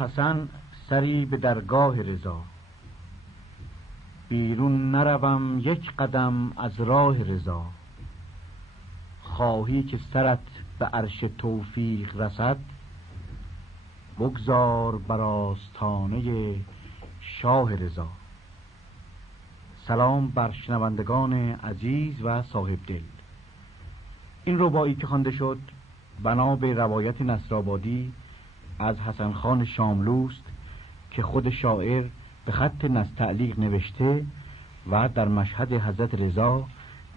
حسن سری به درگاه رضا، بیرون نروم یک قدم از راه رضا. خواهی که سرت به عرش توفیق رسد، بگذار بر آستانه شاه رضا. سلام بر شنوندگان عزیز و صاحب دل. این رباعی که خوانده شد بنا به روایت نصرآبادی از حسن خان شاملوست که خود شاعر به خط نستعلیق نوشته و در مشهد حضرت رضا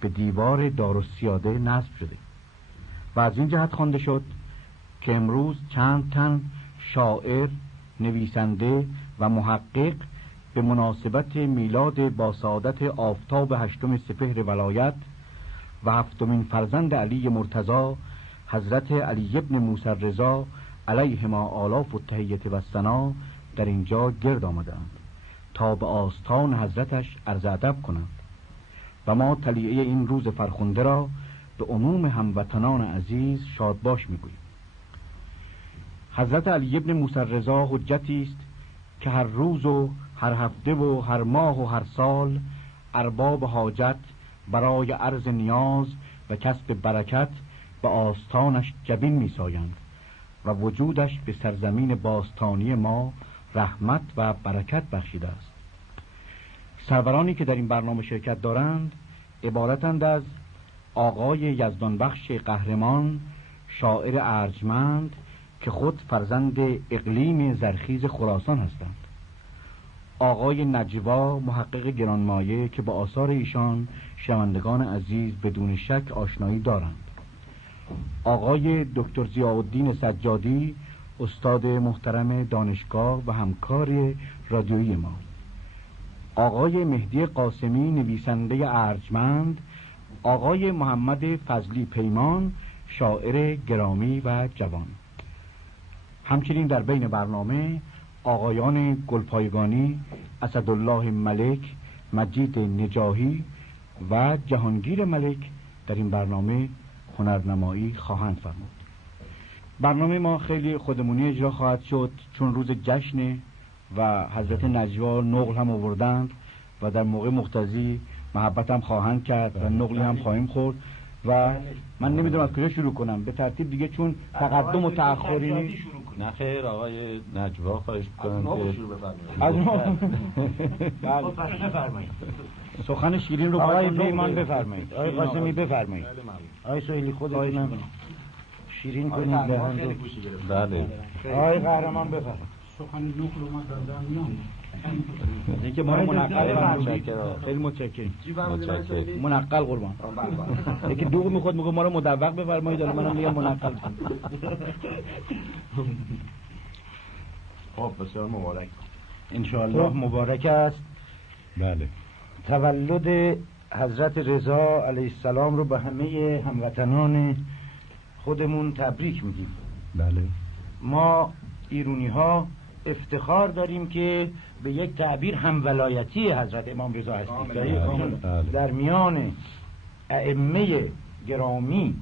به دیوار دارالسیاده نصب شده و از این جهت خوانده شد که امروز چند تن شاعر، نویسنده و محقق به مناسبت میلاد با سعادت آفتاب 8 سپهر ولایت و 7مین فرزند علی مرتضی حضرت علی ابن موسی رضا علیهما آلاف التحیة و الثنا در اینجا گرد آمدند تا به آستان حضرتش عرض ادب کنند و ما طلیعه این روز فرخنده را به عموم هموطنان عزیز شادباش میگوییم. حضرت علی ابن موسی رضا حجتی است که هر روز و هر هفته و هر ماه و هر سال ارباب حاجت برای عرض نیاز و کسب برکت به آستانش جبین میسایند و وجودش به سرزمین باستانی ما رحمت و برکت بخشیده است. سرورانی که در این برنامه شرکت دارند عبارتند از آقای یزدانبخش قهرمان، شاعر ارجمند که خود فرزند اقلیم زرخیز خراسان هستند، آقای نجوا محقق گرانمایه که با آثار ایشان شنوندگان عزیز بدون شک آشنایی دارند، آقای دکتر ضیاءالدین سجادی استاد محترم دانشگاه و همکار رادیویی ما، آقای مهدی قاسمی نویسنده ارجمند، آقای محمد فضلی پیمان شاعر گرامی و جوان. همچنین در بین برنامه آقایان گلپایگانی، اسدالله ملک، مجید نجاهی و جهانگیر ملک در این برنامه هنرنمایی خواهند فرمود. برنامه ما خیلی خودمونی اجرا خواهد شد چون روز جشنه و حضرت نجوا نقل هم آوردند و در موقع مقتضی محبت هم خواهند کرد و نقلی هم خواهیم خورد و من نمیدونم از کجا شروع کنم، به ترتیب دیگه چون تقدم و تأخری نیست. نه خیر آقای نجوا خواهش می‌کنم که از ما بفرمایید. سخن شیرین رو آقای پیمان بفرمایید، آقای قاسمی بفرمایید، آقای سهیلی خودتون شیرین کنید دهن رو. بله آقای قهرمان بفرمایید. سخن نقل اومد دادن میام اینکه ما رو منقل فرمایید. خیلی متشکرم. منقل قربان. یکی دوغ میخواد میگه ما رو مدوق بفرمایید، حالا منم میگم منقل. خب بسیار مبارک. ان شاء الله مبارک است. بله. تولد حضرت رضا علیه السلام رو به همه هموطنان خودمون تبریک میگیم. بله. ما ایرونی ها افتخار داریم که به یک تعبیر همولایتی حضرت امام رضا هستیم. در میان ائمه گرامی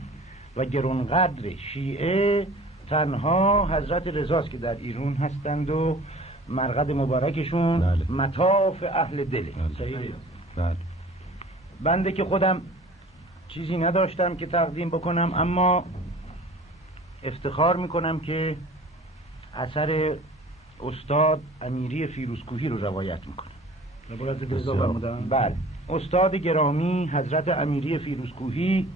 و گرانقدر شیعه تنها حضرت رضاست که در ایران هستند و مرقد مبارکشون مطاف اهل دله. بله. بنده که خودم چیزی نداشتم که تقدیم بکنم، اما افتخار میکنم که اثر استاد امیری فیروزکوهی رو روایت میکنم. بله. استاد گرامی حضرت امیری فیروزکوهی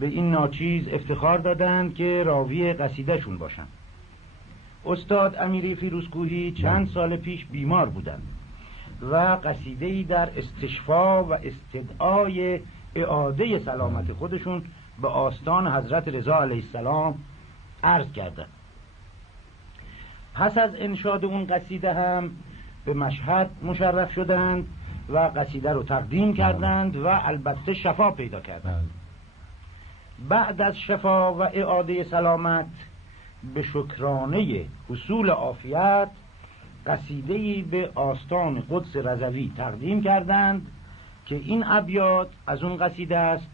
به این ناچیز افتخار دادند که راوی قصیده شون باشن. استاد امیری فیروزکوهی چند سال پیش بیمار بودند و قصیده‌ای در استشفا و استدعای اعاده سلامت خودشون به آستان حضرت رضا علیه السلام عرض کردند. پس از انشاد اون قصیده هم به مشهد مشرف شدند و قصیده رو تقدیم کردند و البته شفا پیدا کردند. بعد از شفا و اعاده سلامت به شکرانه حصول عافیت قصیده‌ای به آستان قدس رضوی تقدیم کردند که این ابیات از اون قصیده است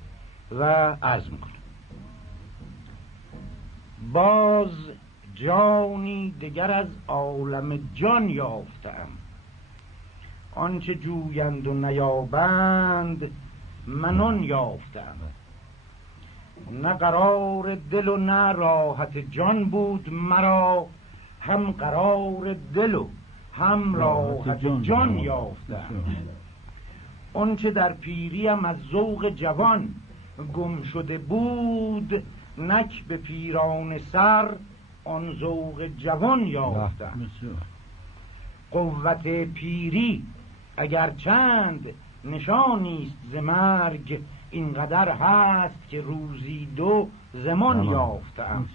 و عرض میکنم. باز جانی دگر از عالم جان یافتم. آنچه جویند و نیابند من آن یافتم. نه قرار دل و نه راحت جان بود مرا، هم قرار دل و هم راحت جان یافتم. آنچه در پیریم از ذوق جوان گم شده بود، نک به پیران سر آن ذوق جوان یافتم. قوت پیری اگر چند نشانیست ز مرگ، اینقدر هست که روزی دو زمان یافتم.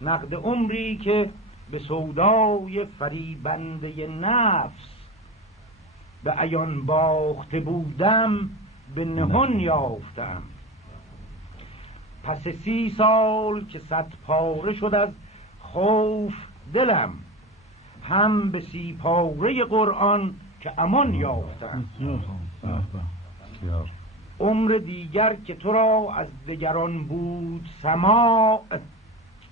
نقد عمری که به سودای فریبنده نفس، به عیان باخته بودم به نهان یافتم. پس 30 سال که 100 پاره شد از خوف دلم، هم به 30 پاره قرآن که امان یافتم. عمر دیگر که تو را از دگران بود سماع،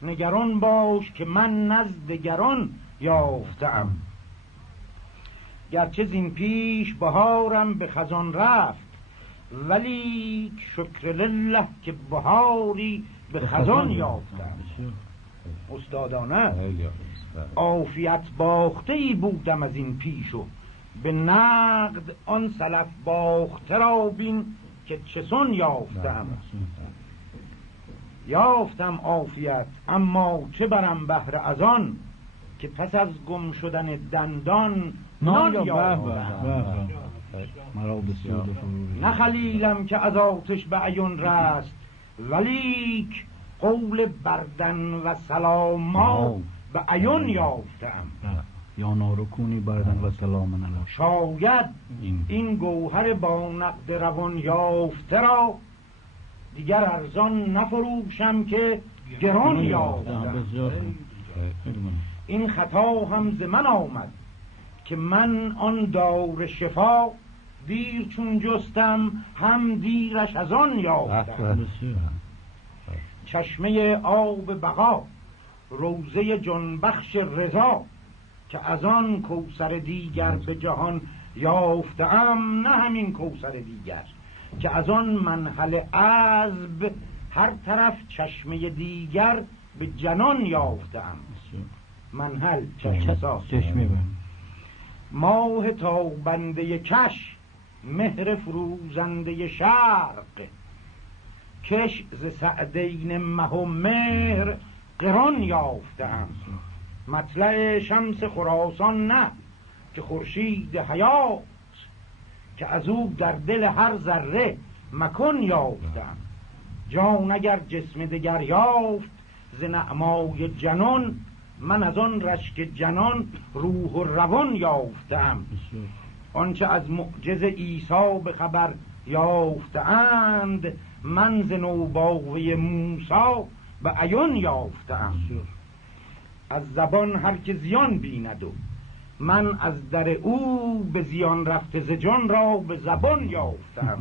نگران باش که من نزد دگران یافتم. گرچه زین پیش بهارم به خزان رفت، ولی شکر لله که بهاری به خزان یافتم. استادانه عافیت باخته ای بودم از این پیشو، به نقد آن سلف باخته را بین که چسان یافتم. یافتم عافیت اما چه برم بهر از آن، که پس از گم شدن دندان نان یافتم. نه خلیلم که از آتش به عیون رست، ولیک قول بردن و سلاما به عیون یافتم. یا نارکونی بردن و سلام علیکم. شاید این گوهر با نقد روان یافته را، دیگر ارزان نفروشم که گران یافتم. این خطا هم ز من آمد که من آن دار شفا، دیر چون جستم هم دیرش از آن یافتم. چشمه آب بقا روزه جانبخش رضا، که از آن کوثر دیگر به جهان یافتم. نه همین کوثر دیگر که از آن منحل عذب، هر طرف چشمه دیگر به جنان یافتم. منحل چشمه ماه تابنده کش، مهر فروزنده شرق، کش ز سعدین مه و مهر قران یافتم. مطلع شمس خراسان نه که خورشید حیات، که از او در دل هر ذره مکان یافتم. جان اگر جسم دگر یافت ز نعمای جنان، من از آن رشک جنان روح و روان یافتم. آنچه از معجز عیسی به خبر یافتند، من ز نوباوه موسی به عیان یافتم. از زبان هر که زیان بیند و من از در او به زیان رفته ز جان را به زبان یافتم.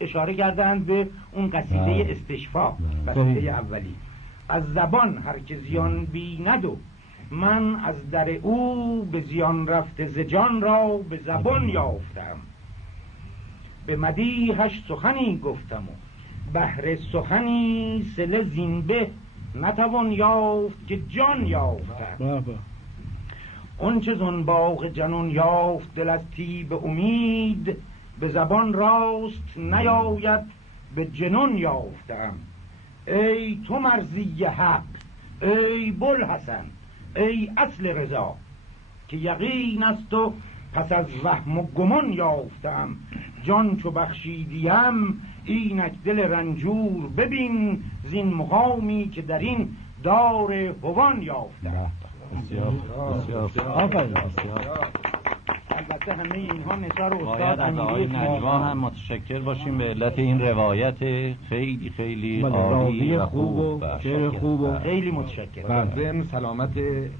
اشاره کردند به اون قصیده استشفا، قصیده اولی. از زبان هر که زیان بیند و من از در او به زیان رفته ز جان را به زبان یافتم. به مدیحش سخنی گفتم و بهر سخنی صله زین به نتوان یافت که جان یافتم. اون چه زن باغ جنون یافت دل از طیب امید، به زبان راست نیاید به جنون یافتم. ای تو مرضی حق، ای بوالحسن، ای اصل رضا، که یقین است و پس از وهم و گمان یافتم. جان چو بخشیدیم اینک دل رنجور ببین، زین مقامی که در این دار هوان یافتم. البته همه اینها نثار استاد امیری نجوا هم متشکر باشیم به علت این روایت خیلی خیلی عالی و خوب و شعر خوب و خیلی متشکر. ضمن سلامت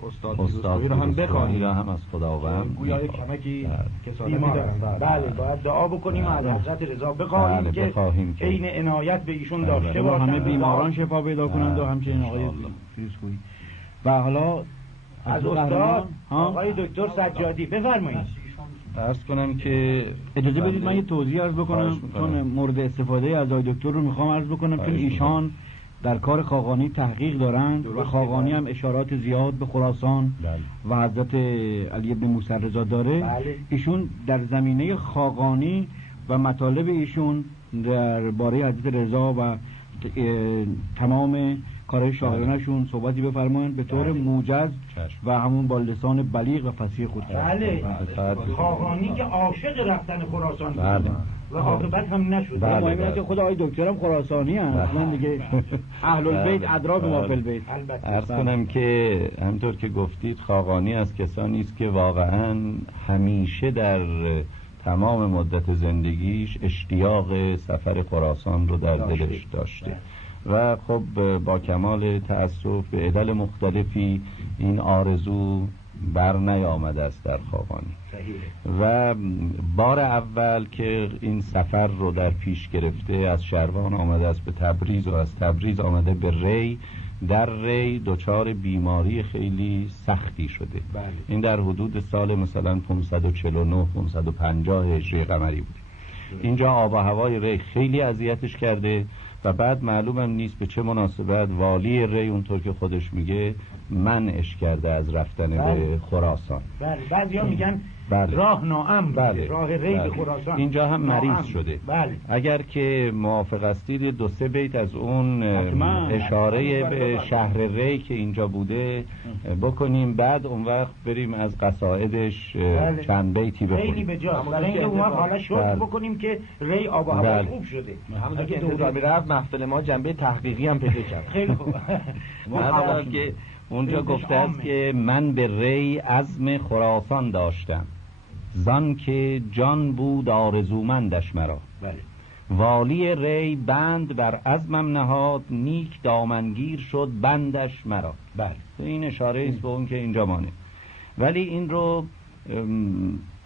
استاد رو هم بخواهیم هم از خداوند. گویا کمکی کسانی دارن. بله باید دعا بکنیم و از حضرت رضا بخواهیم که عین عنایت به ایشون داشته باشند، همه بیماران شفا پیدا کنند و همچنین آقای فیروزکویی. و حالا از استاد آقای دکتر سجادی بفرمایید. عرض کنم که اجازه بدید من یه توضیح عرض بکنم، چون مورد استفاده از آقای دکتر رو میخوام عرض بکنم، چون ایشان در کار خاقانی تحقیق دارند و خاقانی هم اشارات زیاد به خراسان و حضرت علی ابن موسی رضا داره. ایشون در زمینه خاقانی و مطالب ایشون در باره حضرت رضا و تمام کارهای شاعرانشون صحبتی بفرمایند به طور موجز و همون با لسان بلیغ و فصیح خود. بله خاقانی که عاشق رفتن خراسان بود و عاقبت هم نشد. مهم اینه که خود آقای دکترم خراسانی هست، من دیگه اهل البیت ادرا به ما فی البیت. عرض کنم که همطور که گفتید خاقانی از کسانی است که واقعا همیشه در تمام مدت زندگیش اشتیاق سفر خراسان رو در دلش داشته و خب با کمال تأسف به علل مختلفی این آرزو بر نیامده است در خاقانی. و بار اول که این سفر رو در پیش گرفته از شروان آمده است به تبریز و از تبریز آمده به ری، در ری دچار بیماری خیلی سختی شده. این در حدود سال مثلا 549 550 هجری قمری بود. اینجا آب و هوای ری خیلی اذیتش کرده و بعد معلومم نیست به چه مناسبت والی ری اونطور که خودش میگه منعش کرده از رفتن به خراسان. بعضیا میگن راه ناامن، راه ری به خراسان. اینجا هم مریض شده. اگر که موافق هستید دو سه بیت از اون اشاره به شهر ری که اینجا بوده بکنیم، بعد اون وقت بریم از قصائدش چند بیتی بخونیم. خیلی بجاست برای اینکه اون وقت حالا شکر بکنیم که ری آب و هوا خوب شده. همونطور که انتظار میرفت محفل ما جنبه تحقیقی هم پیدا کرد. خیلی خوب. مثلا که اونجا گفته است که من به ری عزم خراسان داشتم، زان که جان بود آرزومندش مرا. والی ری بند بر عزمم نهاد، نیک دامنگیر شد بندش مرا. این اشاره است به اون که اینجا مانه. ولی این رو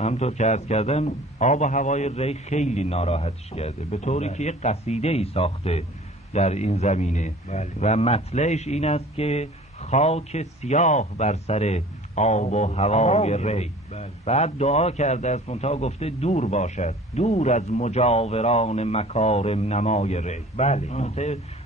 همطور که عرض کردم آب و هوای ری خیلی ناراحتش کرده، به طوری که یک قصیده ای ساخته در این زمینه و مطلعش این است که خاک سیاه بر سر آب و هوای ری. بعد دعا کرده از منتها گفته دور باشد، دور از مجاوران مکارم نمای ری.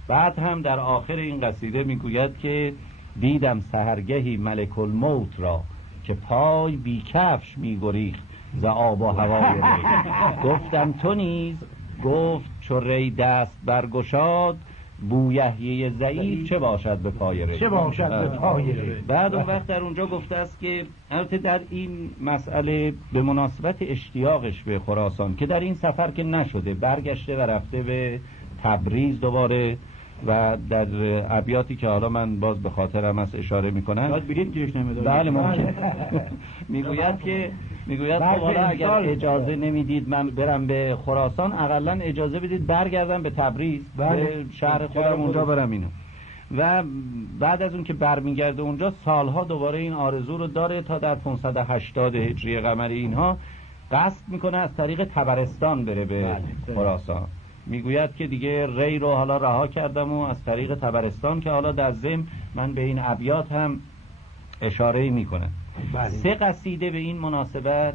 بعد هم در آخر این قصیده میگوید که دیدم سحرگهی ملک الموت را، که پای بی کفش میگریخت ز آب و هوای ری. گفتم تو نیز، گفت چو ری دست برگشاد، بویحیه ضعیف چه باشد به پای ری. بعد اون وقت در اونجا گفته است که البته در این مسئله به مناسبت اشتیاقش به خراسان که در این سفر که نشده، برگشته و رفته به تبریز دوباره و در ابیاتی که حالا من باز به خاطرم از اشاره میکنم بله ممکن میگوید خب حالا اگر اجازه نمیدید من برم به خراسان، اقلا اجازه بدید برگردم به تبریز، به شهر خودم اونجا برم اینو. و بعد از اون که برمیگرده اونجا سالها دوباره این آرزو رو داره تا در 580 هجری قمری اینها قصد میکنه از طریق طبرستان بره به خراسان. میگوید که دیگه ری رو حالا رها کردم و از طریق طبرستان، که حالا در ضمن من به این ابیات هم اشاره میکنم. 3 قصیده به این مناسبت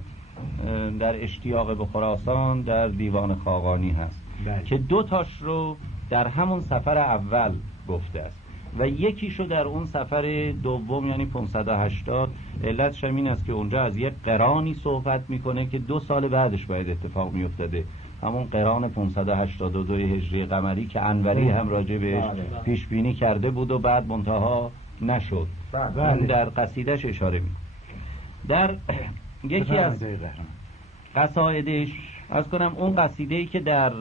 در اشتیاق به خراسان در دیوان خاقانی هست که 2 تاش رو در همون سفر اول گفته است و یکیشو در اون سفر دوم یعنی 580. علتش این است که اونجا از یک قرانی صحبت میکنه که 2 سال بعدش باید اتفاق میافتاده، همون قران 582 هجری قمری که انوری هم راجع بهش پیش بینی کرده بود و بعد منتها نشد. این در قصیدش اشاره می. در یکی از قصایدش از کنم اون قصیده‌ای که در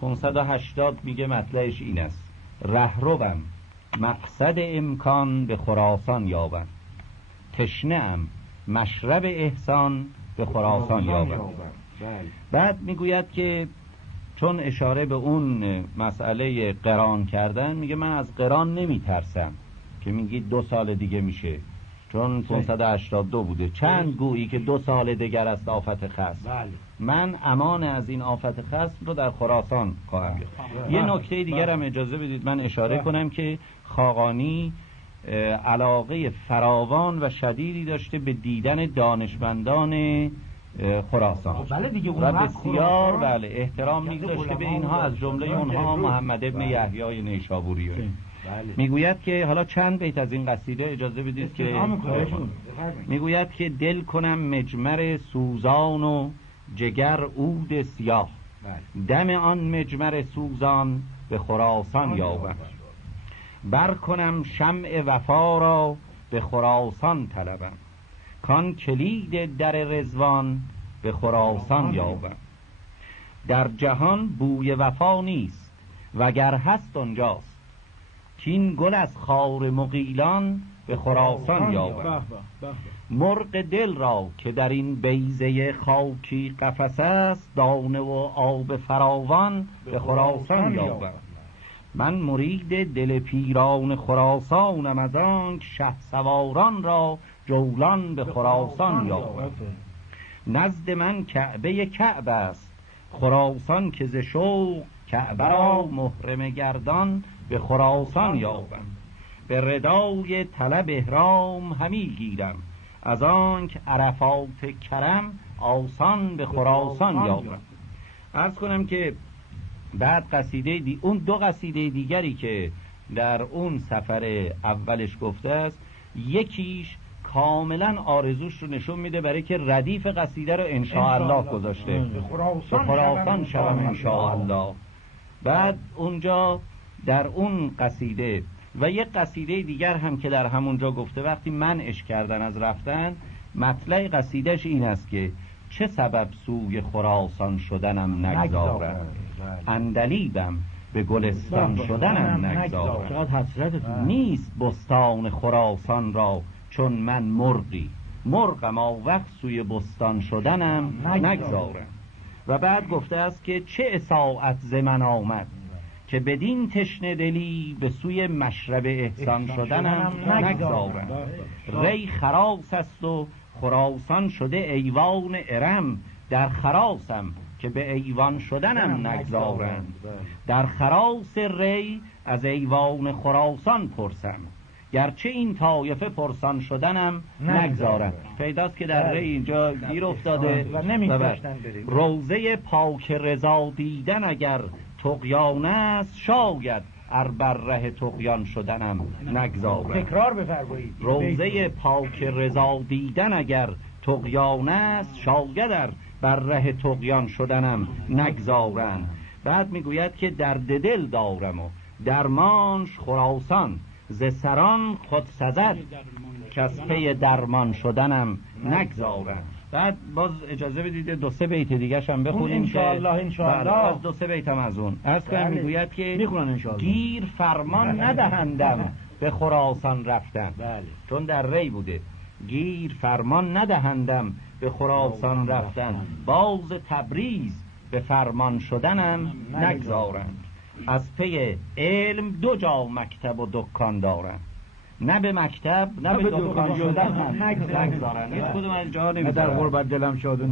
580 میگه مطلعش این است: رهروم مقصد امکان به خراسان یابم، تشنه ام مشرب احسان به خراسان یابم. بعد میگوید که چون اشاره به اون مسئله قران کردن، میگه من از قران نمیترسم که میگی 2 سال دیگه میشه، چون 582 بوده، چند گویی که 2 سال دیگر است آفت خصم. من امان از این آفت خصم رو در خراسان خواهم یافت. یه نکته دیگر هم اجازه بدید من اشاره کنم که خاقانی علاقه فراوان و شدیدی داشته به دیدن دانشمندان خراسان. بله دیگه و بسیار بله احترام می‌گذاشته به اینها، از جمله اونها محمد ابن یحیی نیشابوری. میگوید که حالا چند بیت از این قصیده اجازه بدید که میگوید که دل کنم مجمر سوزان و جگر عود سیاه، دم آن مجمر سوزان به خراسان یابم. بر کنم شمع وفا را به خراسان طلبم، کان کلید در رضوان به خراسان یابم. در جهان بوی وفا نیست وگر هست آنجاست، کین گل از خار مغیلان به خراسان یابم. مرغ دل را که در این بیضه خاکی قفس است، دانه و آب فراوان به خراسان یابم. من مرید دل پیران خراسانم، از آنک شهسواران را جولان به خراسان یابم. نزد من کعبه کعب است خراسان، که ز شوق کعبه را محرم گردان به خراسان یابم. به ردای طلب احرام همی گیرم، از آنک عرفات کرم آسان به خراسان یابم. عرض کنم که بعد قصیده اون دو قصیده دیگری که در اون سفر اولش گفته است، یکیش کاملا آرزوش رو نشون میده برای که ردیف قصیده رو انشاءالله گذاشته، به خراسان شوم انشاءالله. بعد اونجا در اون قصیده و یک قصیده دیگر هم که در همونجا گفته وقتی منعش کردن از رفتن، مطلع قصیدهش این است که چه سبب سوی خراسان شدنم نگذارم، اندلیبم به گلستان شدنم نگذارم. نیست بستان خراسان را چون من مرغی، مرغم آوخ سوی بستان شدنم نگذارم. و بعد گفته است که چه اصاعت ز من آمد، که بدین تشنه دلی به سوی مشرب احسان شدنم نگذارم. ری خراس است و خراسان شده ایوان ارم، در خراسم که به ایوان شدنم نگذارم. در خراس ری از ایوان خراسان پرسم، گرچه این طایفه پرسان شدنم نگذارم. پیداست که در ری اینجا گیر افتاده و نمی‌داشتن بریم. روضه پاک رضا دیدن اگر طغیان است، شاید ار بر ره طغیان شدنم نگذارم. تکرار بفرمایید. روضه پاک رضا دیدن اگر طغیان است، شاید ار بر ره طغیان شدنم نگذارم. بعد میگوید که درد دل دارم و درمانش خراسان، ز سران خود سزد که از پی درمان شدنم نگذارم. بعد باز اجازه بدید دو سه بیت دیگه هم بخونیم انشاءالله از دو سه بیت هم از اون عرض کنم. میگوید که گیر فرمان ندهندم به خراسان رفتن، چون در ری بوده. گیر فرمان ندهندم به خراسان رفتن، باز تبریز به فرمان شدنم نگذارم. از پی علم دو جا مکتب و دکان دارم، نه به مکتب نه به دکان شدن نگذارن. هیچ کدوم از جاها نمیذارن. در غربت دلم شاد و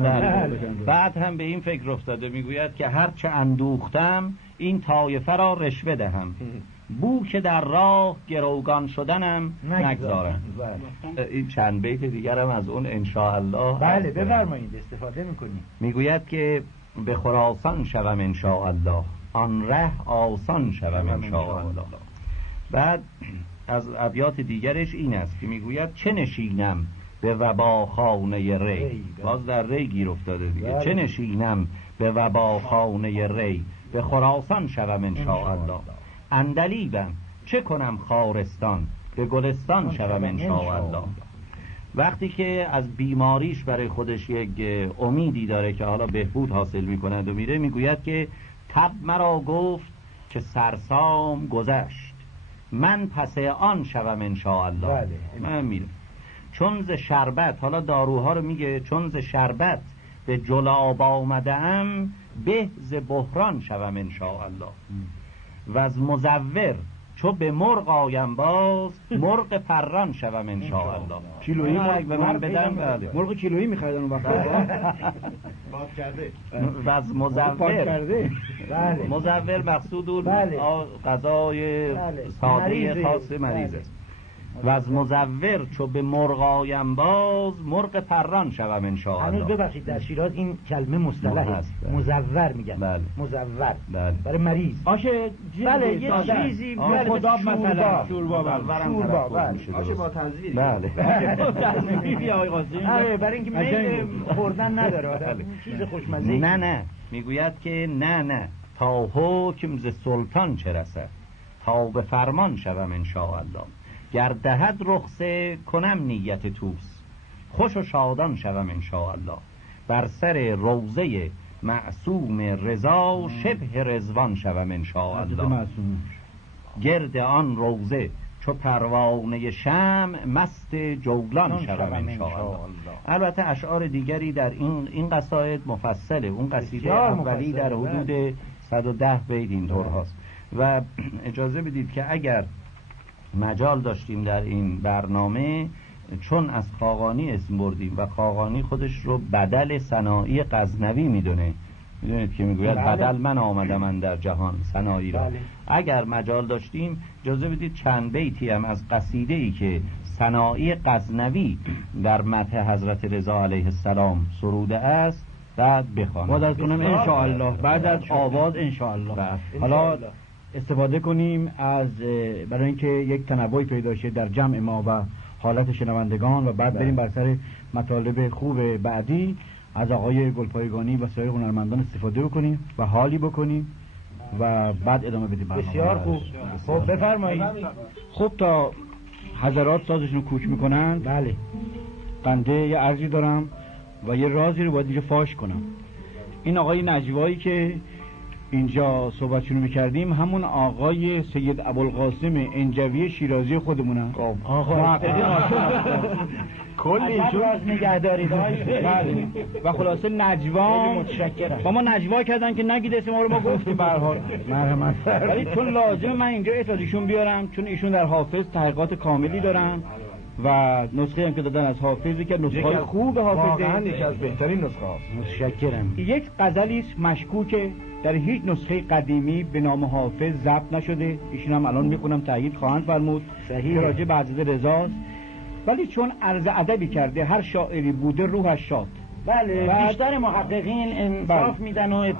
بعد هم به این فکر افتاده، میگوید که هرچه اندوختم این طایفه را رشوه دهم، بو که در راه گروگان شدنم نگذارن. این چند بیت دیگر هم از اون انشاءالله. بله بفرمایید، استفاده میکنید. میگوید که به خراسان شوم انشاءالله، آن ره آسان شوم انشاءالله. بعد از ابیات دیگرش این است که میگوید چه نشینم به وباخانه ری. باز در ری گیر افتاده دیگه. چه نشینم به وباخانه ری، به خراسان شوم انشاءالله. اندلیبم چه کنم خارستان، به گلستان شوم انشاءالله. وقتی که از بیماریش برای خودش یک امیدی داره که حالا بهبود حاصل میکند و میره، میگوید که تب مرا گفت که سرسام گذشت، من پس آن شوم انشاءالله. من میرم چون ز شربت، حالا داروها رو میگه، چون ز شربت به جلاب آمدم، به ز بحران شوم انشاءالله. و از مزور چو به مرغ آیم باز، مرغ پران شوم انشاءالله. کیلویی به من بدن. بله. مرغ کیلویی میخریدن اون وقت. باد کرده. و از مزور، بله. مزور مقصود اون غذای ساده خاص مریض است. و از مزور چو به مرغایم باز مرغ پران شوم ان شاء الله. هنوز ببخشید در شیراز این کلمه مصطلحه، مزور میگن. بله. مزور بله. برای مریض. آشه بله یه چیزی خدا مثلا شوربا آشه با تنظیر. بله. آقای قاسم. آره برای اینکه میل خوردن نداره آدم چیز خوشمزه. نه میگوید که نه تا حکم ز سلطان چه رسد تا به فرمان شوم ان شاء الله. گر دهد رخصه کنم نیت توس خوش و شادان شوم ان شاء الله. بر سر روضه معصوم رضا شبه رضوان شوم ان شاء الله. گرد آن روضه چو پروانه شمع مست جولان شوم ان شاء الله. البته اشعار دیگری در این قصاید مفصله. اون قصیده اولی در حدود 110 بیت اینطور هاست. و اجازه بدید که اگر مجال داشتیم در این برنامه، چون از خاقانی اسم بردیم و خاقانی خودش رو بدل سنایی غزنوی میدونه، میدونید که میگوید بدل من آمدم در جهان سنایی را. اگر مجال داشتیم اجازه بدید چند بیتی هم از قصیده ای که سنایی غزنوی در مدح حضرت رضا علیه السلام سروده است بعد بخوانم. بعد از کنم ان شاء الله، بعد از آواز ان شاء الله. حالا استفاده کنیم از برای اینکه یک تنوعی پیدا شه در جمع ما و حالت شنوندگان و بعد بریم بر سر مطالب خوب بعدی از آقای گلپایگانی و سایر هنرمندان استفاده کنیم و حالی بکنیم و بعد ادامه بدیم. بسیار خوب. خب بفرمایید. خب تا حضرات سازشون رو کوک میکنن، بله بنده یه عرضی دارم و یه رازی رو باید اینجا فاش کنم. این آقای نجوایی که اینجا صحبتشون رو میکردیم همون آقای سید ابوالقاسم انجوی شیرازی خودمونن. آقا کلی راز نگه دارید. بله. و خلاصه نجوا متشکرم. با ما نجوا کردن که نگید اسم ما رو، ما گفتیم به هر حال مرحمت. ولی چون لازم من اینجا اسم ایشون بیارم، چون ایشون در حافظ تحقیقات کاملی دارن و نسخه هم که دادن از حافظی که نسخه خوب حافظه، واقعا یکی از بهترین نسخه هاست. متشکرم. یک غزلی است مشکوکه در هیچ نسخه قدیمی به نام حافظ ضبط نشده. ایشون هم الان میخونم تایید خواهند فرمود که راجع به حضرت رضاست، ولی چون عرض ادبی کرده هر شاعری بوده روحش شاد. بله بیشتر محققین انصاف میدن و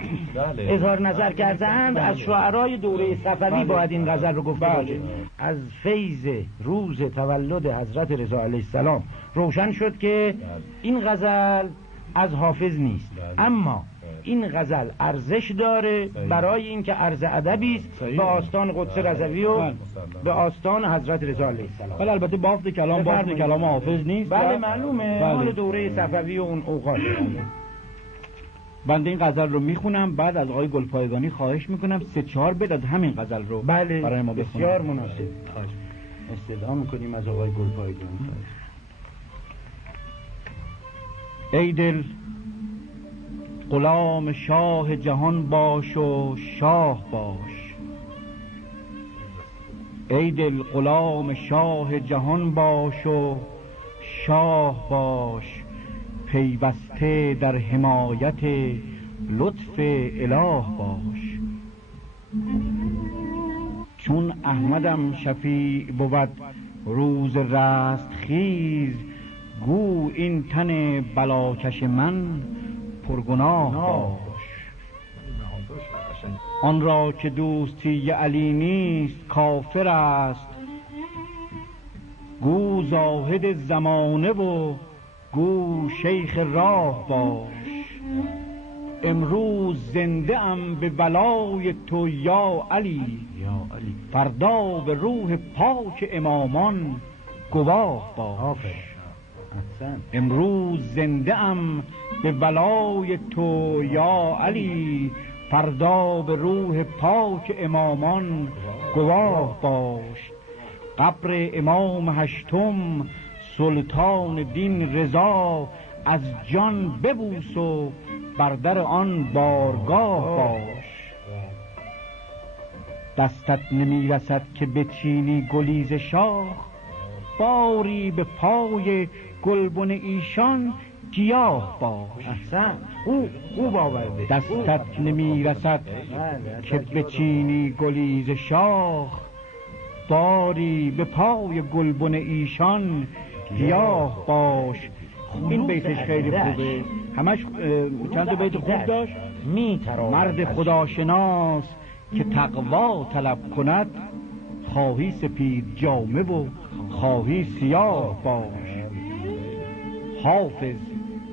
اظهار نظر کردند از شاعرای دوره صفوی باید این غزل رو گفته باشه. از فیض روز تولد حضرت رضا علیه السلام روشن شد که این غزل از حافظ نیست، اما این غزل ارزش داره برای اینکه عرض ادبی است به آستان قدس رضوی و به آستان حضرت رضا علیه السلام. ولی البته بافت کلام حافظ نیست. بله معلومه، مال دوره صفوی و اون اوقات. بنده این غزل رو میخونم، بعد از آقای گلپایگانی خواهش میکنم 3-4 بیت از همین غزل رو برای ما بخونم. بسیار مناسب. استدعا میکنیم از آقای گلپایگانی. ای دل غلام شاه جهان باش و شاه باش. ای دل غلام شاه جهان باش و شاه باش. پیوسته در حمایت لطف اله باش. چون احمدم شفیع بود روز رست خیز، گو این تن بلاکش من پرگناه باش. آن را که دوستی علی نیست کافر است، گو زاهد زمانه و گو شیخ راه باش. امروز زنده ام به ولای تو یا علی، فردا به روح پاک امامان گواه باش. امروز زنده ام به ولای تو یا علی، فردا به روح پاک امامان گواه باش. قبر امام هشتم سلطان دین رضا، از جان ببوس و بر در آن بارگاه باش. دستت نمیرسد که بچینی گلیز شاخ، باری به پای گلبن ایشان گیاه باش. احسن، خوب آورده. دستت نمیرسد که بچینی گلیز شاخ، باری به پای گلبن ایشان گیاه باش. این بیتش خیلی خوبه، همش چند تا بیت خوب داشت. مرد خداشناس که تقوا طلب کند، خواهی سپید جامه و خواهی سیاه باش. حافظ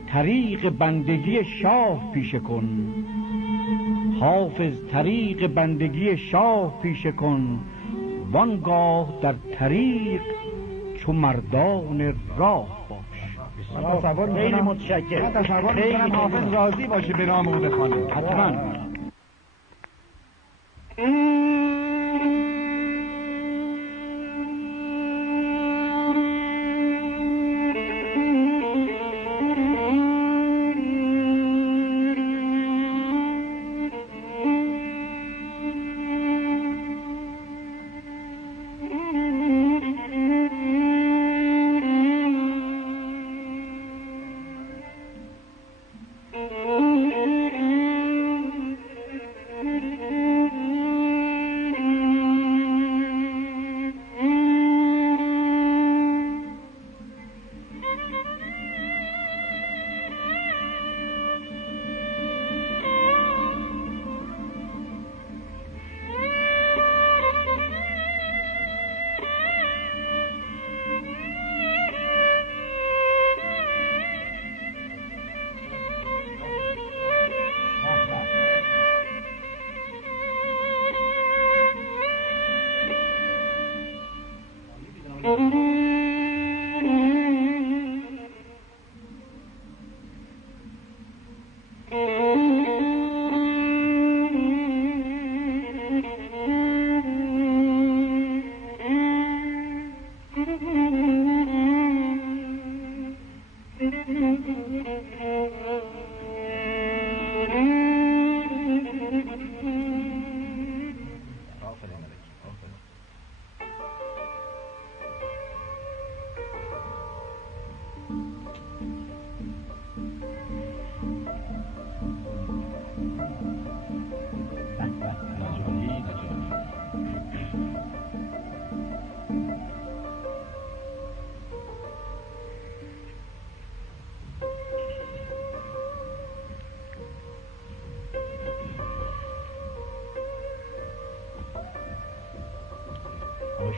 طریق بندگی شاه پیشه کن، حافظ طریق بندگی شاه پیشه کن، وانگاه در طریق چو مردان راه باش. خیلی متشکرم. من تصور میکنم حافظ راضی باشه به نام او بخوانه حتما.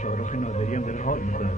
شاهرخ ناظری هم داره حال میکنه.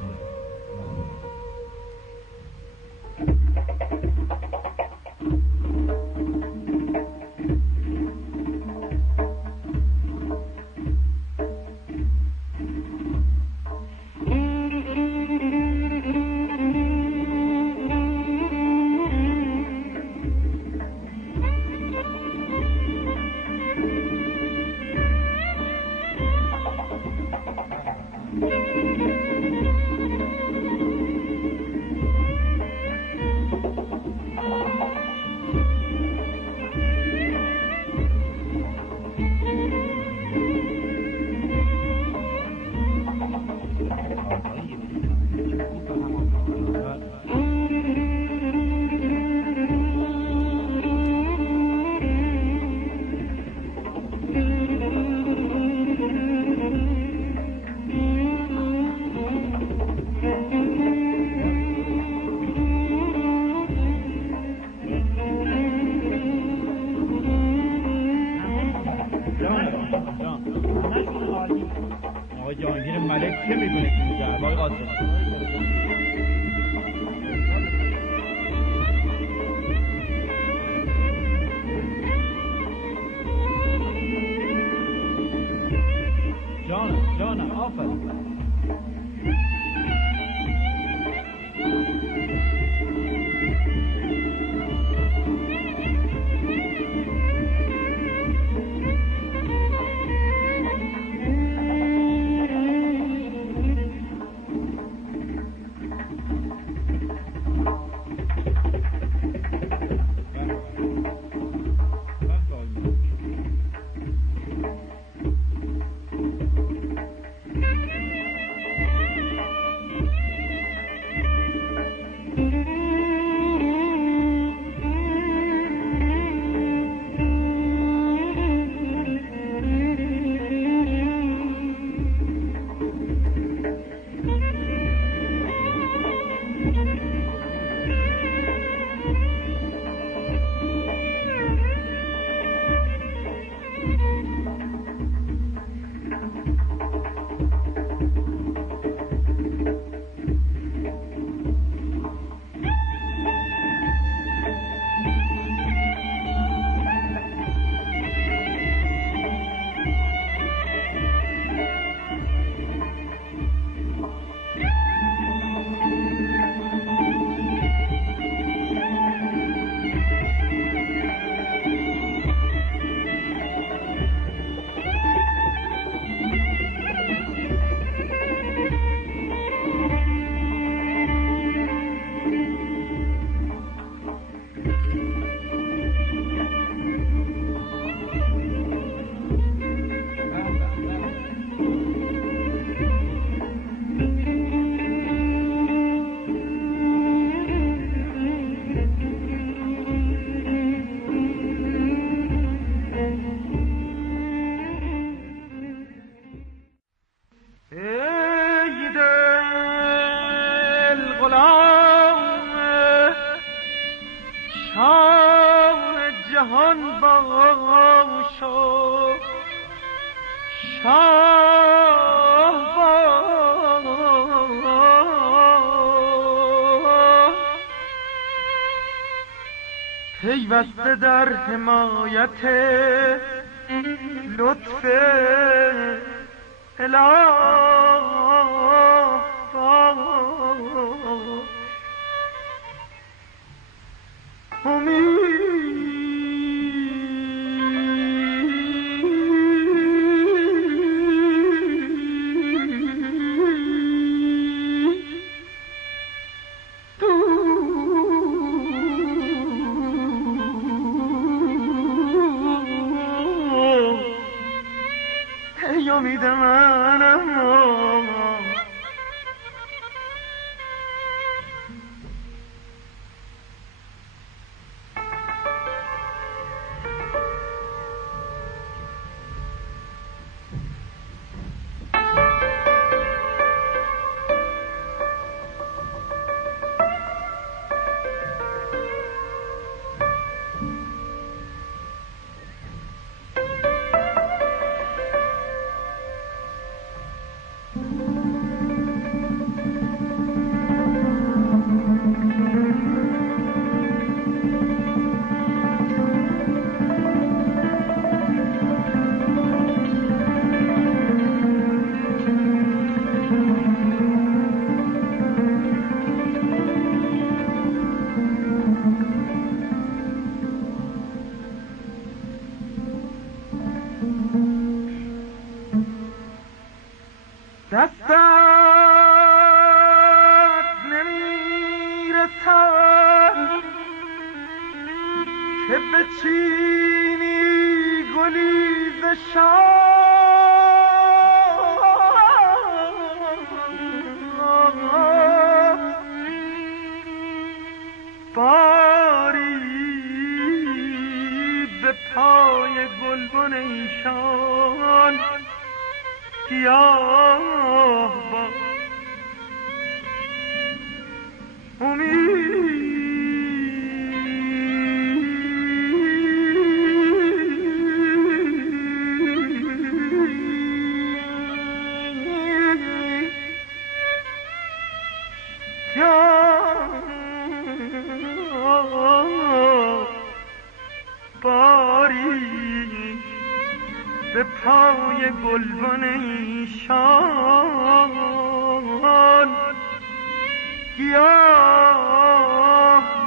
آقای جهانگیر ملک چه میدونه که اینجا آقای قاسم جانم آفرین جهان باش و شاه باش، پیوسته در حمایت لطف اله امید منم دستت نمیرسد که بچینی گلی ز باری به پای گلبن ایشان گیاه با امید باری به پای گلبن ایشان گیاه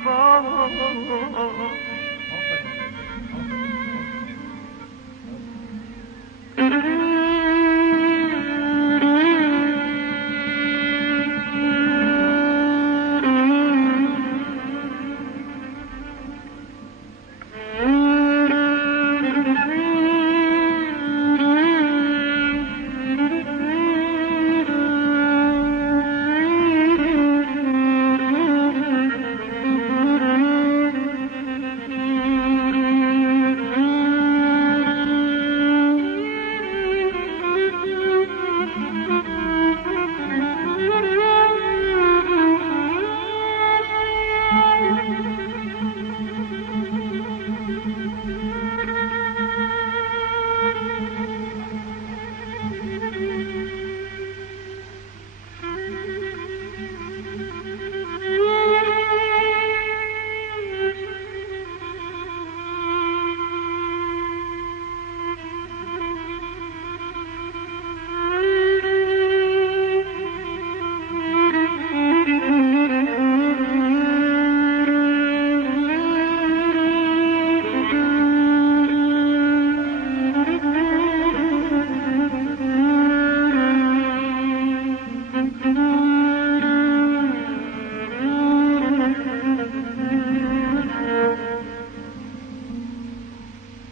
با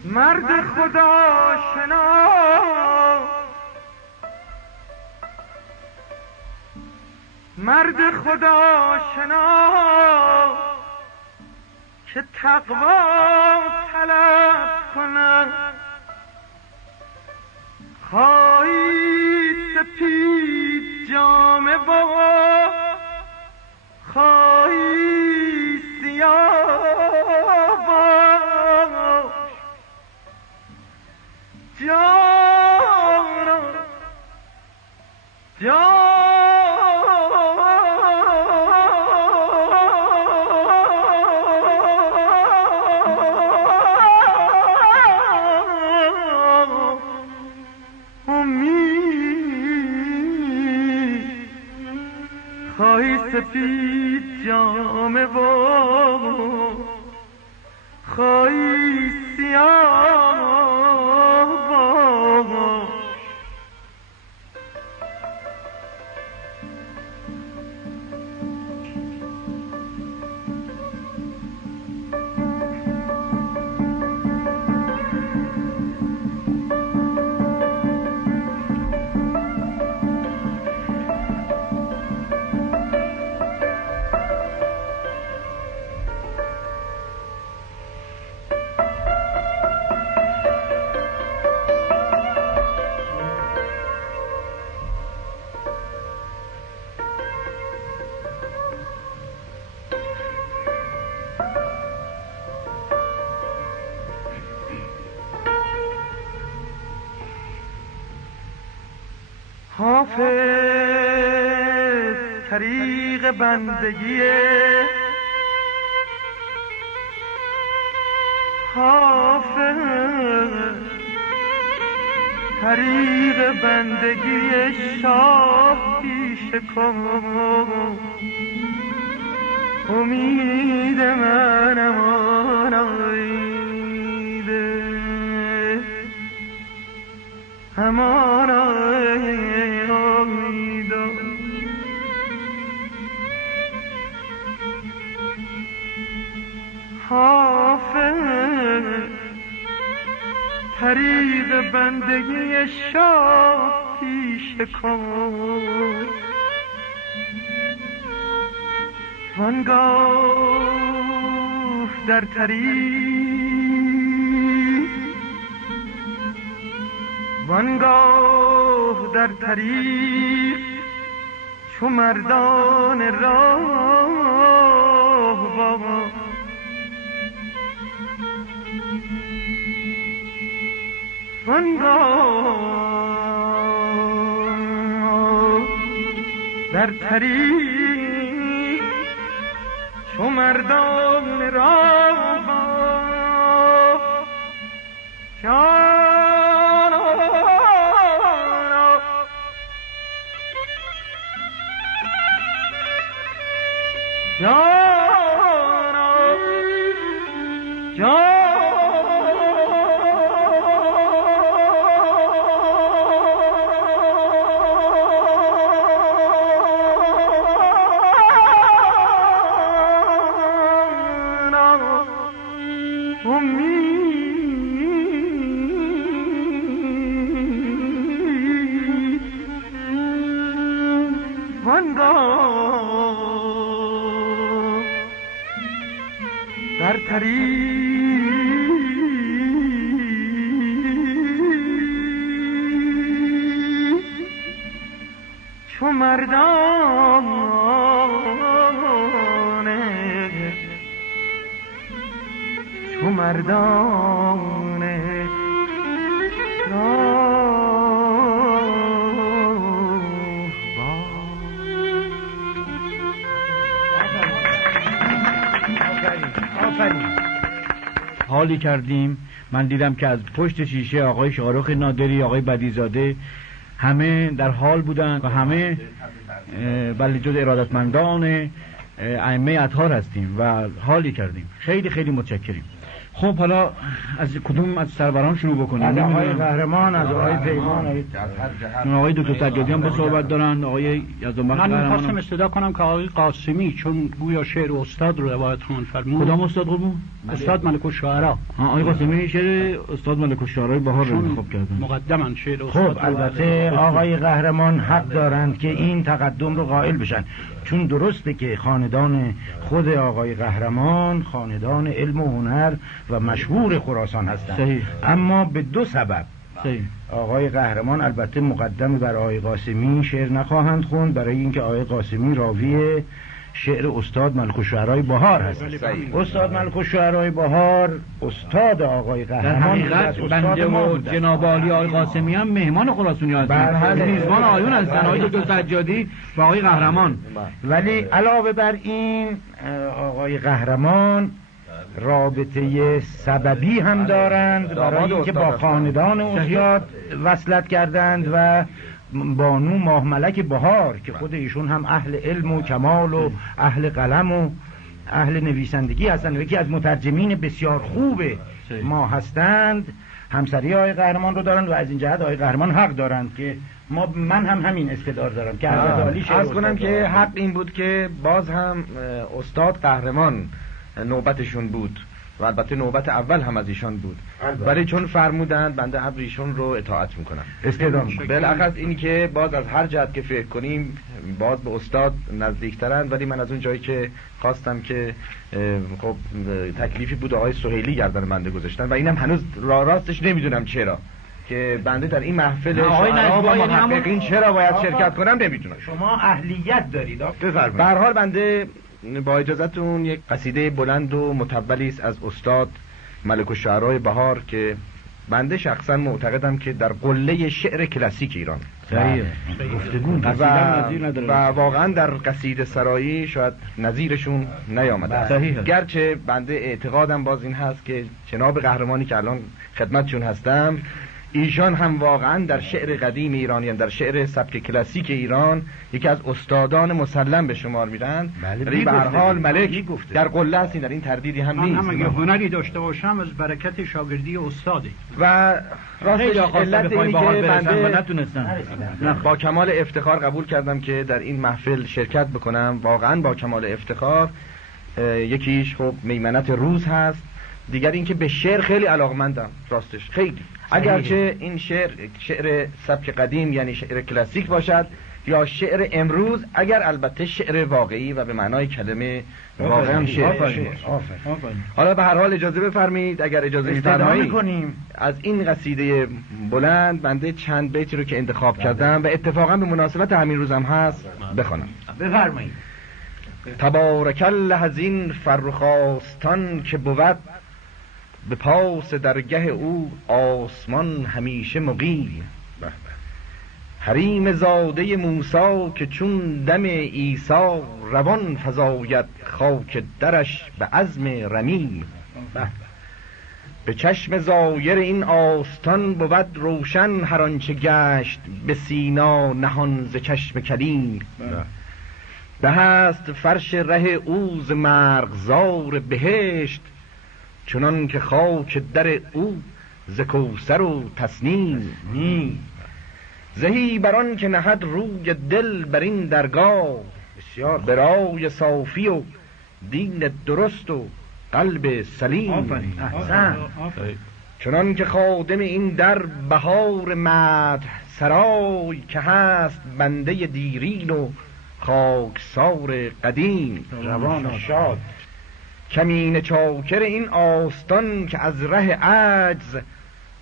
مرد خدا شناس، مرد خدا شناس که تقوا طلب کند، خواهی سپید جامه با خواهی سیاه با سفید جامه و خواهی سیاه با حافظ طریق بندگی حافظ طریق بندگی شاه پیش کن امید منم آنایده همان حافظ طریق بندگی شاه پیش کن وانگاه در طریق وانگاه در طریق چو مردان راه با وانگاه در طریق چو مردان راه با در طریق چو مردانه حالی کردیم. من دیدم که از پشت شیشه آقای شاهرخ نادری، آقای بدیزاده همه در حال بودن و همه بله جز ارادتمندان ائمه اطهار هستیم و حالی کردیم. خیلی خیلی متشکریم. خب حالا از کدوم از سروران شروع بکنیم؟ از آقای قهرمان، از آقای پیمان، آقای دکتر سجادی هم به صحبت دارن، آقای یزدانبخش من قهرمان. می‌خواستم استدعا کنم که آقای قاسمی چون گویا شعر استاد رو روایت خوان فرمود. کدام استاد قربون؟ استاد ملک الشعرا. آقای قاسمی شعر استاد ملک الشعرای بهار رو انتخاب کردن. مقدما شعر استاد. خب البته آقای قهرمان حق دارند که این تقدم رو قائل بشن، چون درسته که خاندان خود آقای قهرمان خاندان علم و هنر و مشهور خراسان هستند. صحیح. اما به دو سبب. صحیح. آقای قهرمان البته مقدم بر آقای قاسمی شعر نخواهند خوند، برای اینکه آقای قاسمی راوی شعر استاد ملک الشعرای بهار هست. استاد ملک الشعرای بهار استاد آقای در قهرمان، حقیقت بنده و جناب عالی آقای قاسمی هم مهمان خراسانی هستند. بله. میزبان آیون هستند، آقای دکتر سجادی و آقای قهرمان. ولی علاوه بر این آقای قهرمان رابطه سببی هم دارند برای اینکه با خاندان اوزیاد وصلت کردند و بانو ماه ملک بهار که خود ایشون هم اهل علم و کمال و اهل قلم و اهل نویسندگی هستند و یکی از مترجمین بسیار خوب ما هستند، همسری آقای قهرمان رو دارن و از این جهت آقای قهرمان حق دارند که من هم همین استعداد دارم که عرض کنم که حق این بود که باز هم استاد قهرمان نوبتشون بود و البته نوبت اول هم از ایشان بود، ولی چون فرمودند بنده امر ایشون رو اطاعت میکنم. استعداد بالاخص اینی که باز از هر جهت که فکر کنیم باز به استاد نزدیکترند، ولی من از اون جایی که خواستم که خب تکلیفی بود آقای سهیلی گردن بنده گذاشتن و اینم هنوز راستش نمیدونم چرا که بنده در این محفل شعرا و محققین چرا باید شرکت کنم نمیدونم. شما اهلیت دارید. بفرمایید. به هر حال بنده با اجازهتون یک قصیده بلند و مطولی است از استاد ملک الشعراء بهار که بنده شخصا معتقدم که در قله شعر کلاسیک ایران و واقعا در قصیده سرایی شاید نظیرشون نیامده. گرچه بنده اعتقادم باز این هست که جناب قهرمانی که الان خدمتشون هستم ایشان هم واقعا در شعر قدیم ایرانی هم در شعر سبک کلاسیک ایران یکی از استادان مسلم به شمار میرن. ولی به هر حال ملک در قله هستین، در این تردیدی هم نیست. من هم اگه هنری داشته باشم از برکت شاگردی استاده و راستش علت اینی که بنده با کمال افتخار قبول کردم که در این محفل شرکت بکنم، واقعا با کمال افتخار. یکیش خب میمنت روز هست، دیگر این که به شعر خیلی علاقمندم راستش خیلی، اگرچه این شعر سبک قدیم یعنی شعر کلاسیک باشد یا شعر امروز، اگر البته شعر واقعی و به معنای کلمه واقعا شعر باشه. حالا به هر حال اجازه بفرمایید اگر اجازه می‌فرمایید از این قصیده بلند بنده چند بیتی رو که انتخاب کردم و اتفاقا به مناسبت همین روزم هست بخونم. بفرمایید. تبارک الله از این فرخاستان که بود، به پاس درگه او آسمان همیشه مقیم. حریم زاده موسی که چون دم عیسی، روان فزاید خاک درش به عزم رمیم. به چشم زایر این آستان بود روشن، هر آنچه گشت به سینا نهان ز چشم کلیم. به هست فرش ره او ز مرغزار بهشت، چنان که خاک در او ز کوثر و تسنیم. زهی بران که نهد روی دل بر این درگاه، بسیار برای صافی و دین درست و قلب سلیم. چنان که خادم این در بهار مدح سرای، که هست بنده دیرین و خاکسار قدیم. روان شاد کمین چاکر این آستان، که از ره عجز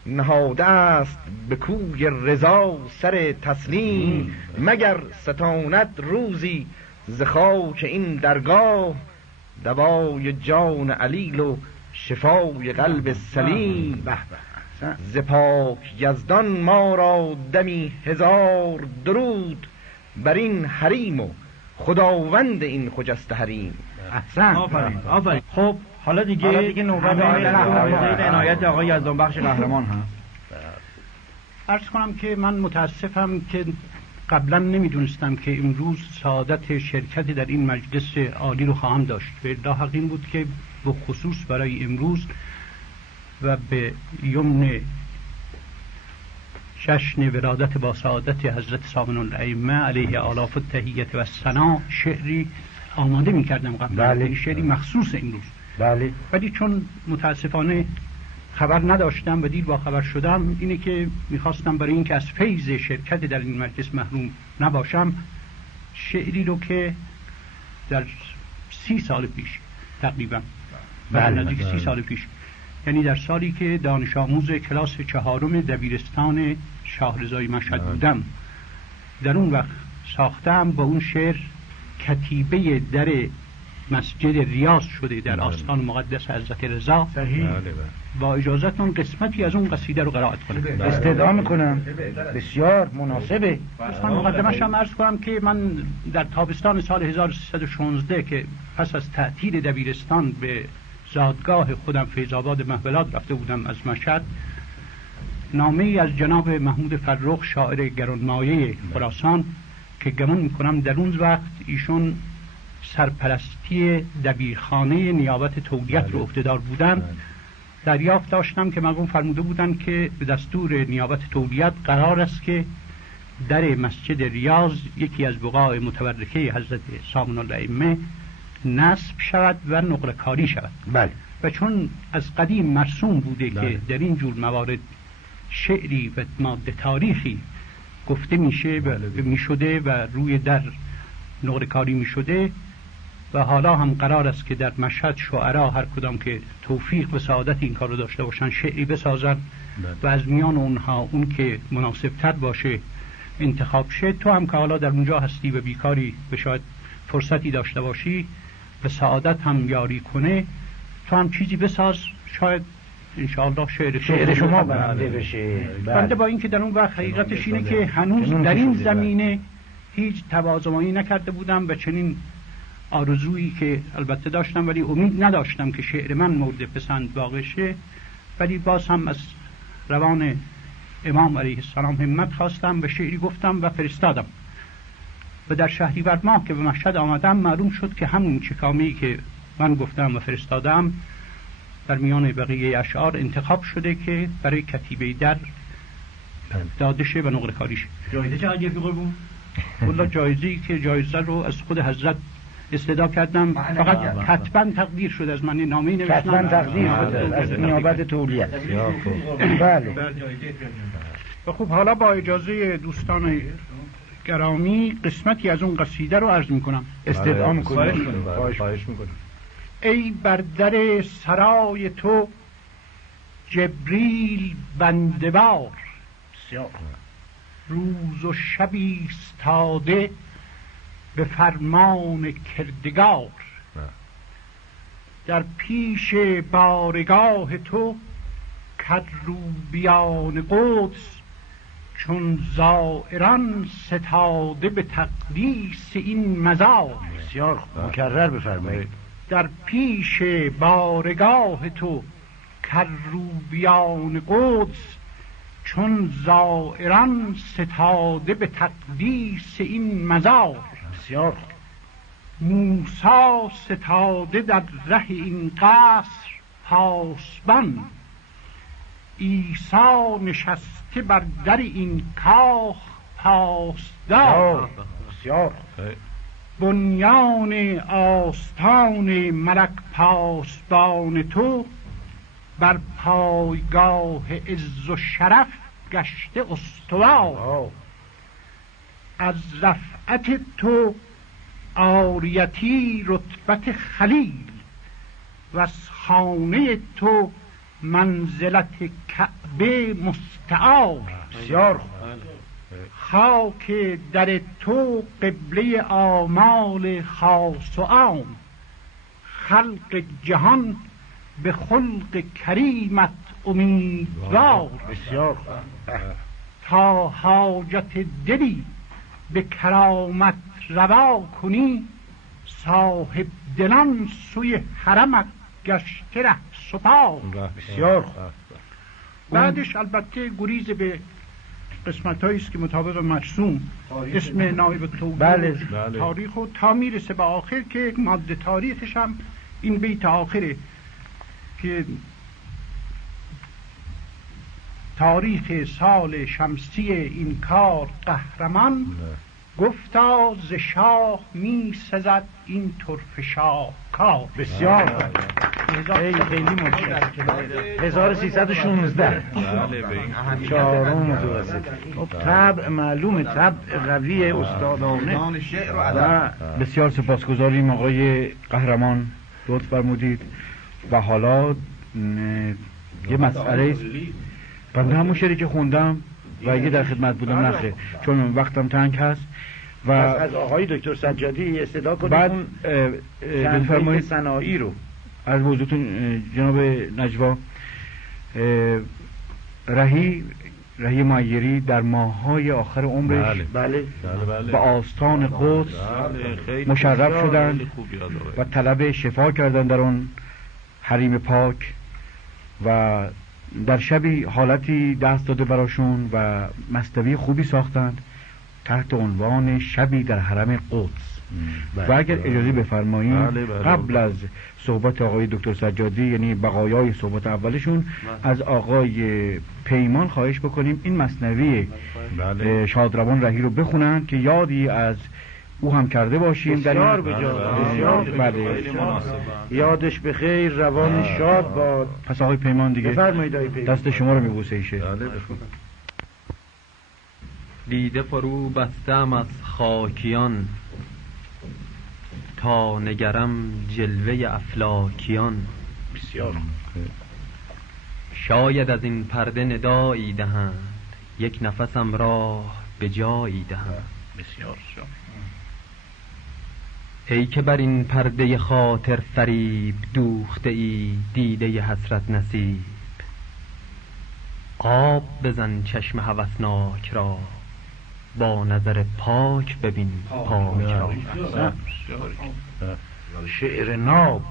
نهاده است به کوی رضا سر تسلیم. مگر ستاند روزی ز خاک این درگاه، دوای جان علیل و شفای قلب سلیم. ز پاک یزدان ما را دمی هزار درود، بر این حریم و خداوند این خجسته حریم. احسن. آفرین. خب حالا دیگه نوبت عنایت آقای یزدان بخش قهرمان هست. عرض کنم که من متاسفم که قبلا نمیدونستم که امروز سعادت شرکت در این مجلس عالی رو خواهم داشت. به حق این بود که به خصوص برای امروز و به یمن جشن ولادت با سعادت حضرت سامن الائمه علیه آلاف التحیت و ثنا شعری آماده می‌کردم قبلا. این شعری مخصوص امروز. بله. ولی چون متاسفانه خبر نداشتم و دیر با خبر شدم، اینه که میخواستم برای اینکه از فیض شرکت در این مجلس محروم نباشم، شعری رو که در 30 سال پیش تقریبا نزدیک 30 سال پیش، یعنی در سالی که دانش آموز کلاس 4 دبیرستان شاهرضای مشهد بودم، در اون وقت ساختم. با اون شعر کتیبه در مسجد ریاض شده در آستان مقدس حضرت رضا. با اجازهتون قسمتی از اون قصیده رو قرائت کنم. استدعا میکنم. بسیار مناسبه. مقدمش هم عرض کنم که من در تابستان سال 1316 که پس از تعطیل دبیرستان به زادگاه خودم فیض‌آباد محولاد رفته بودم از مشهد، نامه ای از جناب محمود فرخ شاعر گرانمایه خراسان که گمان میکنم در اون وقت ایشون سرپرستی دبیرخانه نیابت تولیت رو عهدهدار بودن، دریافت داشتم که مرحوم فرموده بودن که به دستور نیابت تولیت قرار است که در مسجد ریاض یکی از بقاع متبرکه حضرت سامن الائمه نصب شود و نقره کاری شود. بله. و چون از قدیم مرسوم بوده که در این جور موارد شعری و ماده تاریخی گفته میشه و میشده و روی در نقره کاری میشده و حالا هم قرار است که در مشهد شعرا هر کدام که توفیق و سعادت این کار رو داشته باشن شعری بسازن و از میان اونها اون که مناسب تر باشه انتخاب شه. تو هم که حالا در اونجا هستی و بیکاری و شاید فرصتی داشته باشی و سعادت هم یاری کنه، تو هم چیزی بساز، شاید انشاءالله شعر شما برنده بشه. بنده با اینکه در اون وقت حقیقتش اینه که هنوز در این زمینه هیچ تواضعی نکرده بودم و چنین آرزویی که البته داشتم ولی امید نداشتم که شعر من مورد پسند واقع شه، ولی باز هم از روان امام علیه السلام همت خواستم و شعری گفتم و فرستادم و در شهریور ماه که به مشهد آمدم معلوم شد که همون چکامه‌ای که من گفتم و فرستادم در میان بقیه اشعار انتخاب شده که برای کتیبه در داده شه و نقره کاری شه. جایزه چقدر گرفتی قربون؟ والله جایزه‌ای که جایزه رو از خود حضرت استدعا کردم، فقط کتباً تقدیر شد از من، نامه‌ای نوشتم کتباً تقدیر شده از نیابت تولیت. بله. و خب حالا با اجازه دوستان گرامی قسمتی از اون قصیده رو عرض میکنم. استدعا میکنم. خواهش میکنم. ای بر در سرای تو جبریل بنده‌وار، روز و شبی ایستاده به فرمان کردگار، در پیش بارگاه تو کروبیان قدس چون زائران ستاده به تقدیس این مزار. بسیار مکرر بفرمایید. در پیش بارگاه تو کروبیان قدس چون زائران ستاده به تقدیس این مزار. بسیار. موسی ستاده در ره این قصر پاسبان، عیسی نشسته بر در این کاخ پاسدار. بسیار. بنیان آستان ملک پاسبان تو بر پایگاه عز و شرف گشته استوار. از رفعت تو عاریتی رتبت خلیل و از خانه تو منزلت کعبه مستعار. بسیار. خاک در تو قبله آمال خاص و عام، خلق جهان به خلق کریمت امیدوار. بسیار. تا حاجت دلی به کرامت روا کنی، صاحب دلان سوی حرمت گشته ره سپار. بسیار. بعدش البته گریز به قسمت‌هایی است که مطابق مرسوم اسم نایب تولیت تاریخ و تا میرسه به آخر که ماده تاریخش هم این بیت آخره که تاریخ سال شمسی این کار قهرمان، گفتا ز شاه می سزد این طرف شاه کار. بسیار. خیلی متشکرم. 1316 چهارم متوسط. طبع معلوم، طبع قوی استادانه و بسیار سپاسگزاریم آقای قهرمان، لطف فرمودید. و حالا یه مسئله است، بنده همون شعری که خوندم و اگه در خدمت بودم نخه چون وقتم تنگ هست و از آقای دکتر سجادی استدعا کنید بعد بفرمایید صناعی رو از موضوعتون جناب نجوا. رهی معیری در ماه‌های آخر عمرش بله به آستان قدس مشرف شدند و طلب شفا کردند در اون حریم پاک و در شبی حالتی دست داده براشون و مصنوی خوبی ساختند تحت عنوان شبی در حرم قدس. و اگر اجازه بفرمایید قبل از صحبت آقای دکتر سجادی، یعنی بقایای صحبت اولشون، از آقای پیمان خواهش بکنیم این مصنوی شادروان رهی رو بخونن که یادی از او هم کرده باشیم. بسیار بله. یادش به خیر، روان شاد باد. پس آقای پیمان دیگه بفرمایید. آقای پیمان دست شما رو میبوسه ایشه. دیده فرو بستم از خاکیان، تا نگرم جلوه افلاکیان. بسیار شاید از این پرده ندایی دهند، یک نفسم راه به جایی دهند. بسیار ای که بر این پرده خاطر فریب دوخته ای دیده حسرت نصیب. آب بزن چشم هوسناک را، با نظر پاک ببین پاک را. شعر ناب.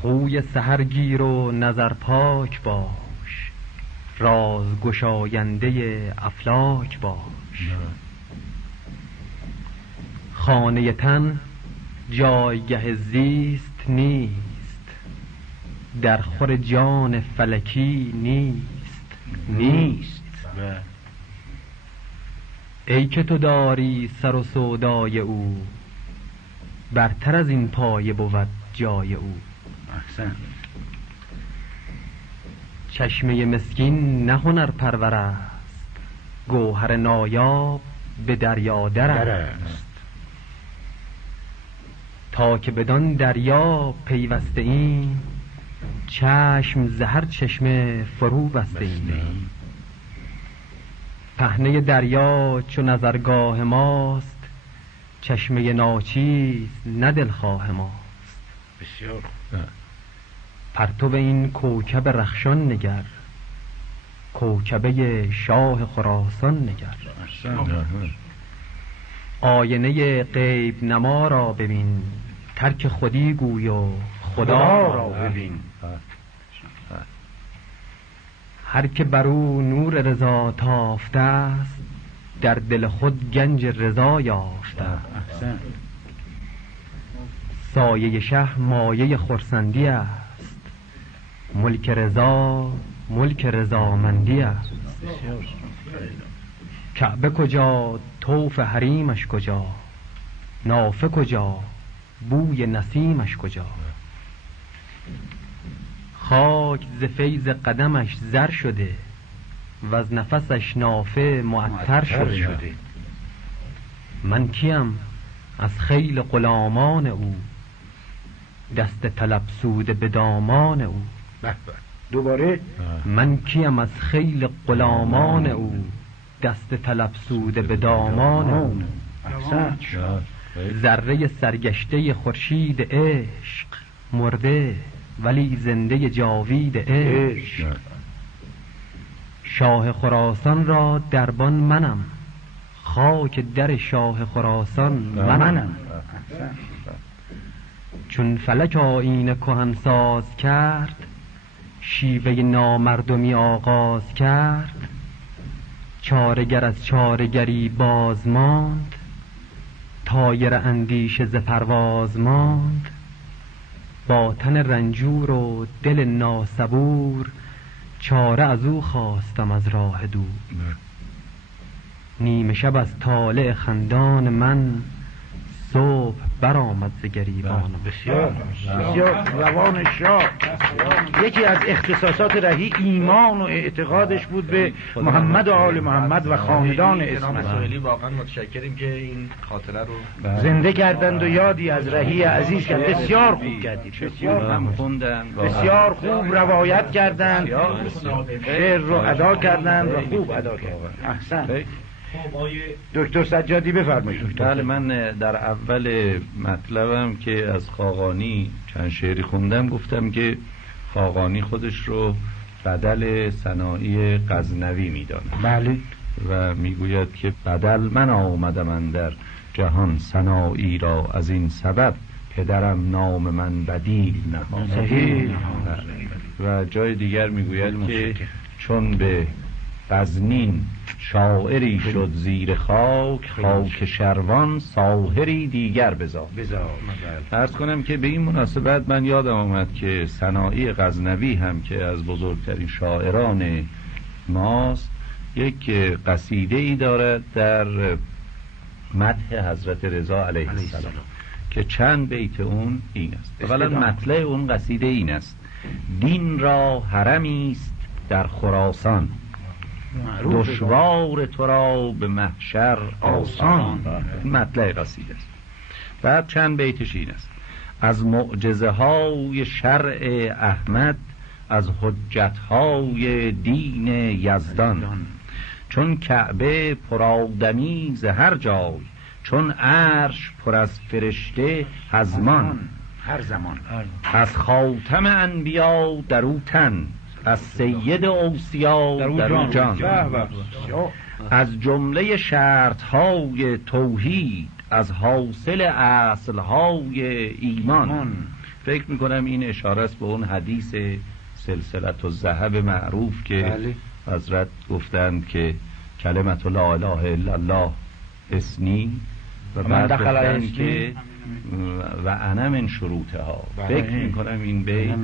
خوی سحرگیر و نظر پاک باش، راز گشاینده افلاک باش. خانه تن جایگه زیست نیست، در خور جان فلکی نیست. ای که تو داری سر و سودای او، برتر از این پایه بود جای او. احسن. چشمه مسکین نه هنر پرور است، گوهر نایاب به دریا در است. تا که بدان دریا پیوسته ایم، چشم زهر چشمه فرو بسته ایم. پهنه دریا چو نظرگاه ماست، چشمه ناچیز نه دلخواه ماست. بسیار. پرتو این کوکب رخشان نگر، کوکبه شاه خراسان نگر. آینه غیب نما را ببین، ترک خودی گوی و خدا را ببین. هر که بر او نور رضا تافته است، در دل خود گنج رضا یافته است. سایه شه مایه خرسندی است، ملک رضا ملک رضامندی است. کعبه کجا طوف حریمش کجا، نافه کجا بوی نسیمش کجا. خاک ز فیض قدمش زر شده، و از نفسش نافه معطر شده. من کیم از خیل غلامان او، دست طلب سوده به دامان او. دوباره. من کیم از خیل غلامان او، دست طلب سوده به دامان او. ذره سرگشته خورشید عشق، مرده ولی زنده جاوید عشق. شاه خراسان را دربان منم، خاک در شاه خراسان منم. چون فلک آیین کهنساز کرد، شیوه نامردمی آغاز کرد. چارگر از چارگری باز ماند، طایر اندیشه ز پرواز ماند. با تن رنجور و دل ناصبور، چاره از او خواستم از راه دور. نیمه شب از طالع خندان من، صبح برآمد ز گریبان. بسیار روان شاه. یکی از اختصاصات رهی ایمان و اعتقادش بود به محمد و آل محمد و خاندان اسماعیلی. مسائلی واقعا متشکریم که این خاطره رو زنده کردند و یادی از رهی عزیز کرد. بسیار خوب کردید. بسیار هم خوندن، بسیار خوب روایت کردند، شعر رو ادا کردند و خوب ادا کردند. احسن. دکتر سجادی بفرمایید. بله، من در اول مطلبم که از خاقانی چند شعری خوندم، گفتم که خاقانی خودش رو بدل سنایی غزنوی میداند. بله. و میگوید که بدل من آمدم اندر جهان، سنایی را از این سبب پدرم نام من بدیل نهاد. و جای دیگر میگوید که چون به غزنین شاعری شد زیر خاک، خاک شروان ساحری دیگر بزاد. عرض کنم که به این مناسبت من یادم آمد که سنایی غزنوی هم که از بزرگترین شاعران ماست یک قصیده ای دارد در مدح حضرت رضا علیه السلام که چند بیت اون این است. اولا مطلع اون قصیده این است: دین را حرمی است در خراسان، دشوار تو را به محشر آسان. مطلع قصیده است. بعد چند بیتش این است: از معجزه های شرع احمد، از حجت های دین یزدان، چون کعبه پرآدمی ز هر جای، چون عرش پر از فرشته هزمان، هر زمان از خاتم انبیا در او تن، از سید اوصیا در او جان، از جمله شرط های توحید، از حاصل اصل های ایمان. فکر میکنم این اشاره است به اون حدیث سلسلة الذهب معروف که حضرت گفتند که کلمت لا اله الا الله اسنی و بعد گفتند که و انا من شروطها. فکر میکنم این بیت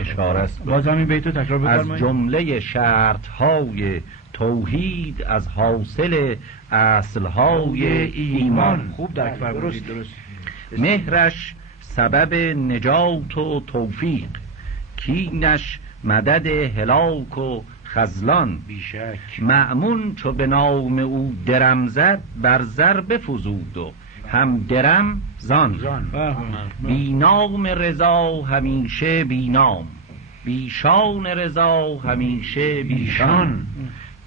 اشاره است بازم این بیتو تکرار بفرمایید. از جمله شرط های توحید، از حاصل اصل های ایمان. خوب درک فرمودید. درست. مهرش سبب نجات و توفیق، کینش مدد هلاک و خذلان. بیشک مأمون چو به نام او درم زد، بر زر بفزود و هم درم زان. بی نام رضا همیشه بی نام، بی شان رضا همیشه بی شان.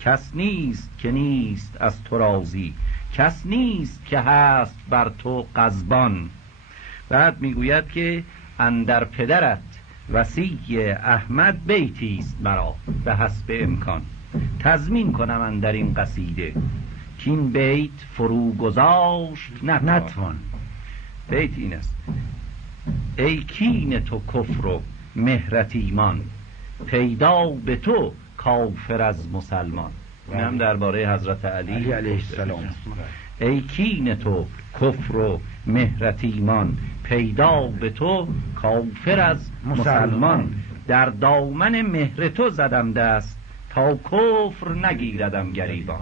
کس نیست که نیست از تو راضی، کس نیست که هست بر تو غضبان. بعد میگوید که اندر پدرت وصی احمد بیتی است مرا به حسب امکان، تضمین کنم اندر این قصیده که این بیت فرو گذاشت نتوان. بیت این است: ای کین تو کفر و مهرت ایمان، پیدا به تو کافر از مسلمان. این هم درباره حضرت علی علیه السلام. ای کین تو کفر و مهرت ایمان، پیدا به تو کافر از مسلمان. در دامن مهر تو زدم دست، تا کفر نگیردم گریبان.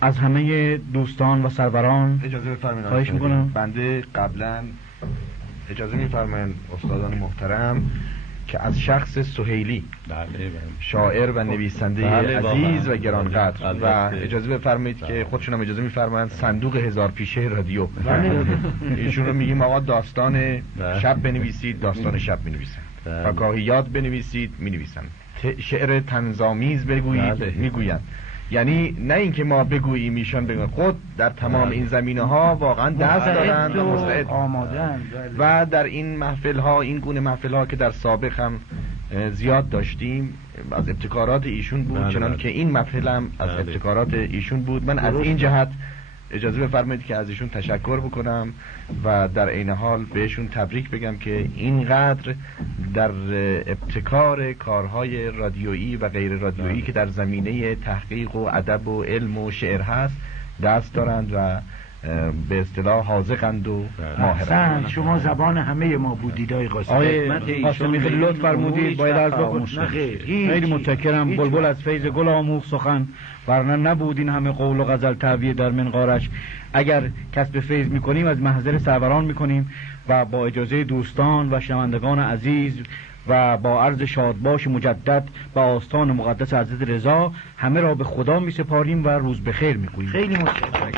از همه دوستان و سروران اجازه بفرمایید خواهش میکنم. بنده قبلا اجازه میفرمایید استادان محترم که از شخص سهیلی شاعر و نویسنده عزیز و گرانقدر و اجازه بفرمایید که خودشون هم اجازه میفرمایند صندوق هزار پیشه رادیو ایشون رو میگیم آقا داستان شب بنویسید، داستان شب می‌نویسند، فکاهیات بنویسید می‌نویسند، شعر طنزآمیز بگویید میگویند. یعنی نه اینکه ما بگوییم ایشان بگویند، خود در تمام این زمینه‌ها واقعا دست دارند و مستعد و در این محفل‌ها، این گونه محفل‌ها که در سابق هم زیاد داشتیم از ابتکارات ایشون بود، چنان که این محفل هم از ابتکارات ایشون بود. من از این جهت اجازه بفرمایید که از ایشون تشکر بکنم و در عین حال بهشون تبریک بگم که اینقدر در ابتکار کارهای رادیویی و غیر رادیویی که در زمینه تحقیق و ادب و علم و شعر هست دست دارند و به اصطلاح حاذقند و ماهرند. شما زبان همه ما بودید آقای قاسمی. خیلی لطف فرمودید. باید عرض بکنم خیلی متشکرم. بلبل از فیض گل آموخت سخن، ورنه نبود این همه قول و غزل تعبیه در منقارش. اگر کسب فیض میکنیم از محضر سروران میکنیم و با اجازه دوستان و شنوندگان عزیز و با عرض شادباش مجدد به آستان مقدس حضرت رضا همه را به خدا میسپاریم و روز بخیر میگوییم. خیلی متشکرم.